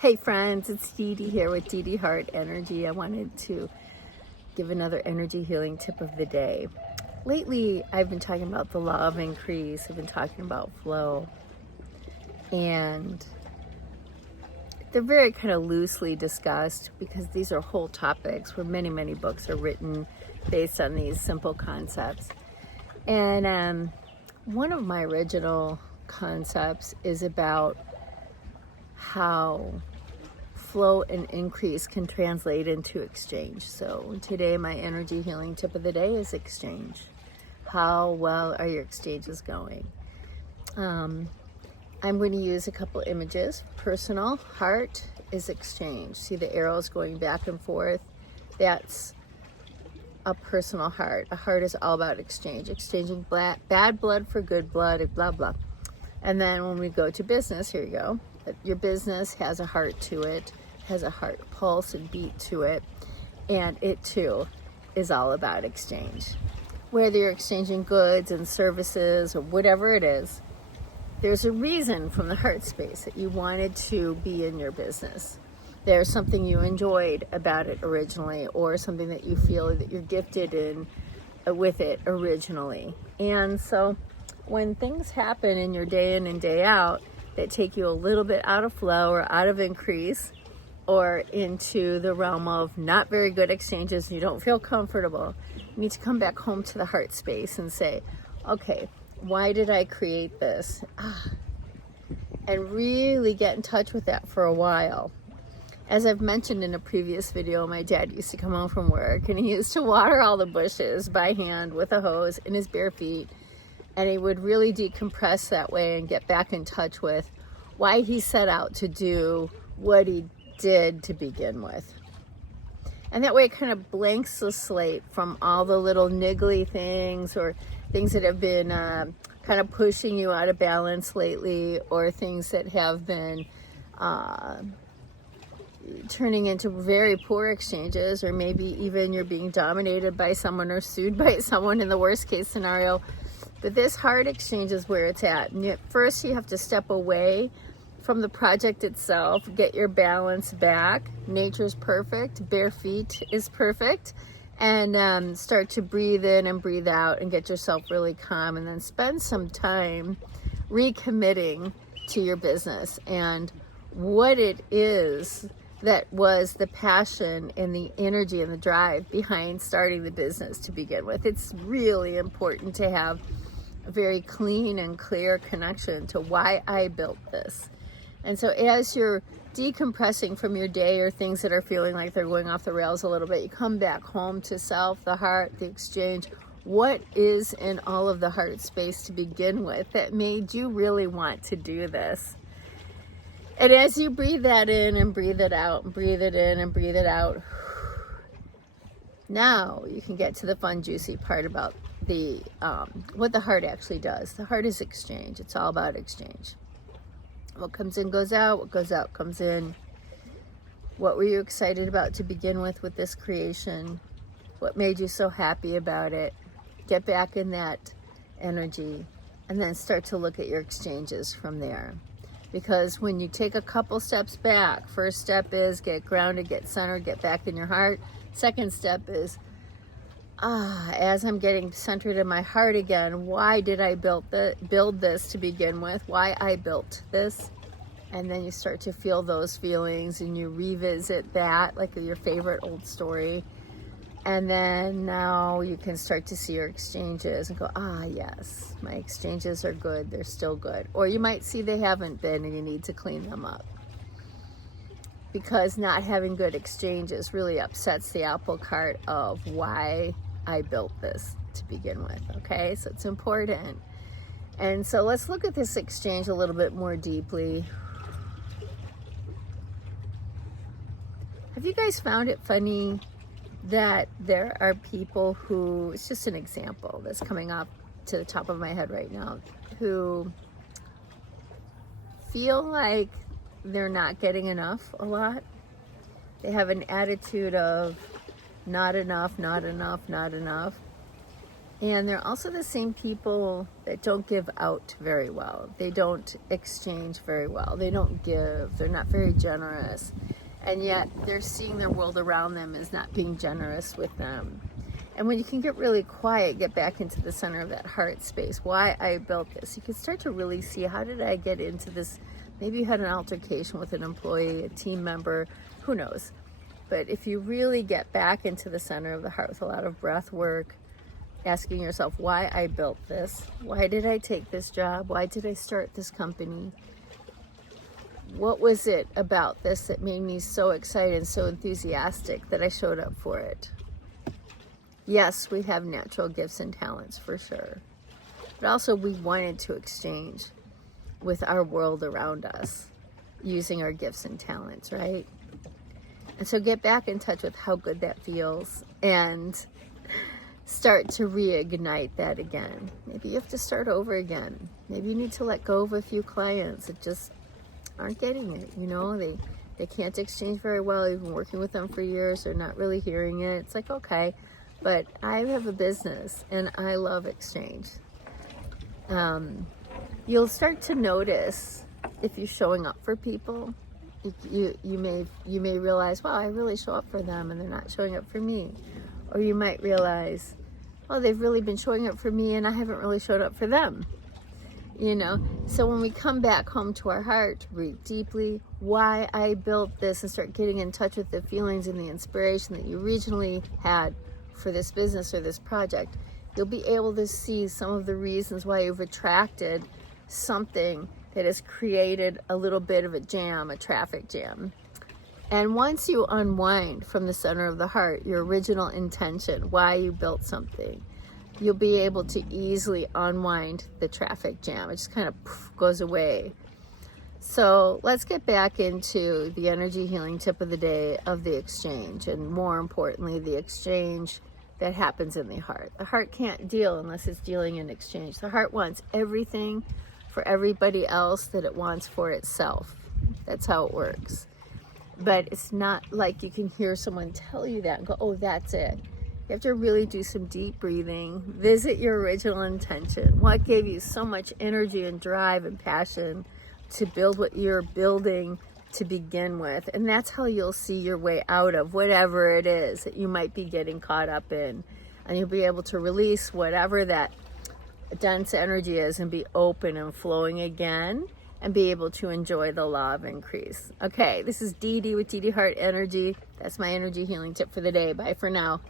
Hey friends, it's Dee Dee here with Dee Dee Heart Energy. I wanted to give another energy healing tip of the day. Lately, I've been talking about the law of increase. I've been talking about flow. And they're very kind of loosely discussed because these are whole topics where many books are written based on these simple concepts. And one of my original concepts is about how flow and increase can translate into exchange. So today my energy healing tip of the day is exchange. How well are your exchanges going? I'm going to use a couple images. Personal heart is exchange. See the arrows going back and forth? That's a personal heart. A heart is all about exchange, exchanging bad blood for good blood, blah blah. And then when we go to business, here you go. Your business has a heart to it, has a heart pulse and beat to it, and it too is all about exchange. Whether you're exchanging goods and services or whatever it is, there's a reason from the heart space that you wanted to be in your business. There's something you enjoyed about it originally, or something that you feel that you're gifted in with it originally. And so when things happen in your day in and day out that take you a little bit out of flow or out of increase or into the realm of not very good exchanges and you don't feel comfortable, you need to come back home to the heart space and say, okay, why did I create this? And really get in touch with that for a while. As I've mentioned in a previous video, my dad used to come home from work and he used to water all the bushes by hand with a hose in his bare feet. And he would really decompress that way and get back in touch with why he set out to do what he did to begin with. And that way it kind of blanks the slate from all the little niggly things or things that have been kind of pushing you out of balance lately, or things that have been turning into very poor exchanges, or maybe even you're being dominated by someone or sued by someone in the worst case scenario. But this heart exchange is where it's at. And first you have to step away from the project itself, get your balance back. Nature's perfect, bare feet is perfect. And start to breathe in and breathe out and get yourself really calm, and then spend some time recommitting to your business and what it is that was the passion and the energy and the drive behind starting the business to begin with. It's really important to have a very clean and clear connection to why I built this. And so as you're decompressing from your day or things that are feeling like they're going off the rails a little bit, you come back home to self, the heart, the exchange. What is in all of the heart space to begin with that made you really want to do this? And as you breathe that in and breathe it out, and breathe it in and breathe it out, now you can get to the fun, juicy part about the what the heart actually does. The heart is exchange. It's all about exchange. What comes in goes out. What goes out comes in. What were you excited about to begin with this creation? What made you so happy about it? Get back in that energy and then start to look at your exchanges from there. Because when you take a couple steps back, first step is get grounded, get centered, get back in your heart. Second step is, as I'm getting centered in my heart again, why did I build this to begin with? Why I built this? And then you start to feel those feelings and you revisit that like your favorite old story. And then now you can start to see your exchanges and go, yes, my exchanges are good. They're still good. Or you might see they haven't been and you need to clean them up. Because not having good exchanges really upsets the apple cart of why I built this to begin with, okay? So it's important. And so let's look at this exchange a little bit more deeply. Have you guys found it funny that there are people who, it's just an example that's coming up to the top of my head right now, who feel like they're not getting enough a lot? They have an attitude of not enough, not enough, not enough. And they're also the same people that don't give out very well. They don't exchange very well. They don't give. They're not very generous. And yet they're seeing their world around them as not being generous with them. And when you can get really quiet, get back into the center of that heart space, why I built this, you can start to really see, how did I get into this? Maybe you had an altercation with an employee, a team member, who knows? But if you really get back into the center of the heart with a lot of breath work, asking yourself why I built this, why did I take this job, why did I start this company, what was it about this that made me so excited and so enthusiastic that I showed up for it? Yes, we have natural gifts and talents for sure, but also we wanted to exchange with our world around us using our gifts and talents, right? And so get back in touch with how good that feels and start to reignite that again. Maybe you have to start over again. Maybe you need to let go of a few clients that just aren't getting it. You know, they can't exchange very well. You've been working with them for years. They're not really hearing it. It's like, okay, but I have a business and I love exchange. You'll start to notice if you're showing up for people. You may realize, wow, I really show up for them and they're not showing up for me. Or you might realize, oh, they've really been showing up for me and I haven't really showed up for them. You know, so when we come back home to our heart, breathe deeply, why I built this, and start getting in touch with the feelings and the inspiration that you originally had for this business or this project, you'll be able to see some of the reasons why you've attracted something that has created a little bit of a jam, a traffic jam. And once you unwind from the center of the heart, your original intention, why you built something, you'll be able to easily unwind the traffic jam. It just kind of goes away. So let's get back into the energy healing tip of the day of the exchange, and more importantly, the exchange that happens in the heart. The heart can't deal unless it's dealing in exchange. The heart wants everything for everybody else that it wants for itself. That's how it works. But it's not like you can hear someone tell you that and go, oh, that's it. You have to really do some deep breathing, visit your original intention. What gave you so much energy and drive and passion to build what you're building to begin with? And that's how you'll see your way out of whatever it is that you might be getting caught up in. And you'll be able to release whatever that dense energy is and be open and flowing again, and be able to enjoy the law of increase. Okay, this is Dee Dee with Dee Dee Heart Energy. That's my energy healing tip for the day. Bye for now.